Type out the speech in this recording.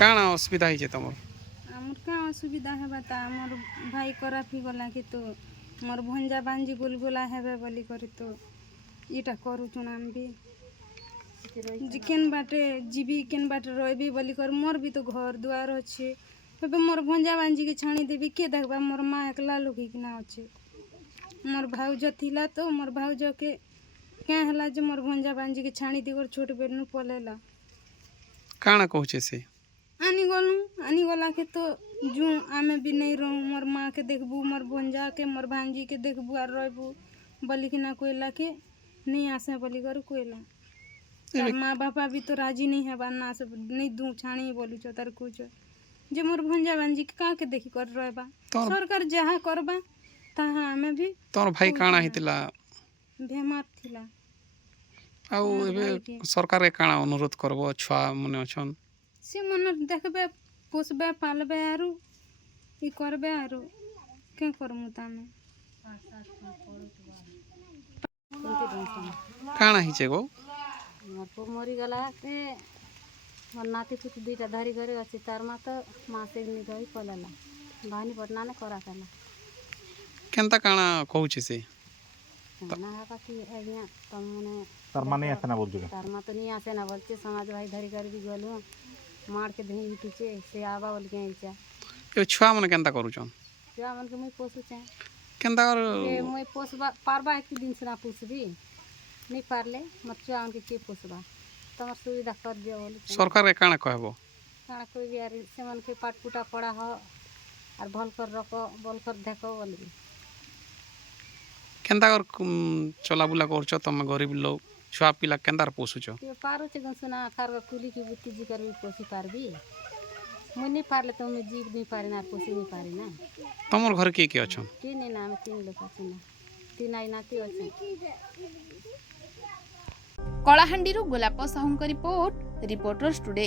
काଣା असुविधा है तुम आमर क्या असुविधा है बता मोर भाई खराब ही गला कि तो मोर भंजा बांजी गुलगुला हेबे बोली करी तो इटा करू चुनाम भी केन बाटे जीवी केन बाटे रहबी बोली कर मोर भी तो घर दुआर अच्छे तबे मोर भंजा बांजी के छाणी देबी के देखबा मोर माँ एकला लोगी कि ना अच्छे मोर भाउज थिला तो मोर भाउज के क्या हला जे मोर भंजा बांजी के छाणी दी छोट बेरनु पलेला काଣା कहूचे से आनी गला के तो जू आमे भी नहीं रहूँ मोर माँ के देखबू मोर भंजा के मोर भांजी के देखबू आर रहबू बोली कि ना कोयला के नहीं आसे बोली कर कोयला तार माँ बापा भी तो राजी नहीं है ना से नहीं दू छाणी बोलू छो तार कुछ जे मोर भंजा भांजी के का के देखी कर रहबा सरकार जहाँ करबा ताहा आमे भी तोर भाई काଣା हितला बेमार थिला आउ एबे सरकार के काଣା अनुरोध करबो छुआ मने अछन से मन देखबे पोसबे पालबे आरु ई करबे आरु के करमु तामे काଣା हिचे गो मोर पो मरी गला के मोर नाती पुती दुईटा धरी घरे अच्छी तार मा तो मासे नि गई पलला भानी पटना ने करा कला केनता काଣା कहूचे से ना है बाकी एगिया तम मने तार माने आसे ना बोल जुगे तार मा तो नहीं आसे ना बोलते समाज भाई धरी घर भी गलु मार के दही पीछे से आबा बोल के इच्छा ए छुआ मने केनता करूछन जो मन के मुई पोसु छे केनता कर ए मुई पोसबा पारबा एक दिन से ना पोसबी नहीं पारले मत जो आन के पोसबा तमर सुविधा कर दियो बोल सरकार के काଣା कहबो काना कोई भी यार से मन के पाट पुटा पड़ा हो और भल कर रखो बल कर देखो बोलबी केनता कर चला बुला करछो तुम गरीब लोग छुआ पिला केनता पोसुछो ये पारो से सुना खार कुली की बुत्ती जी कर भी पोसी पारबी मुई नहीं पारले तो मैं जीव नहीं पारे ना पोसी नहीं पारे ना तमर घर के अछन कि नहीं ना 3 लोग अच्छे ना 3 आई नाती अच्छे Kalahandi Golap Sahu report reporters today.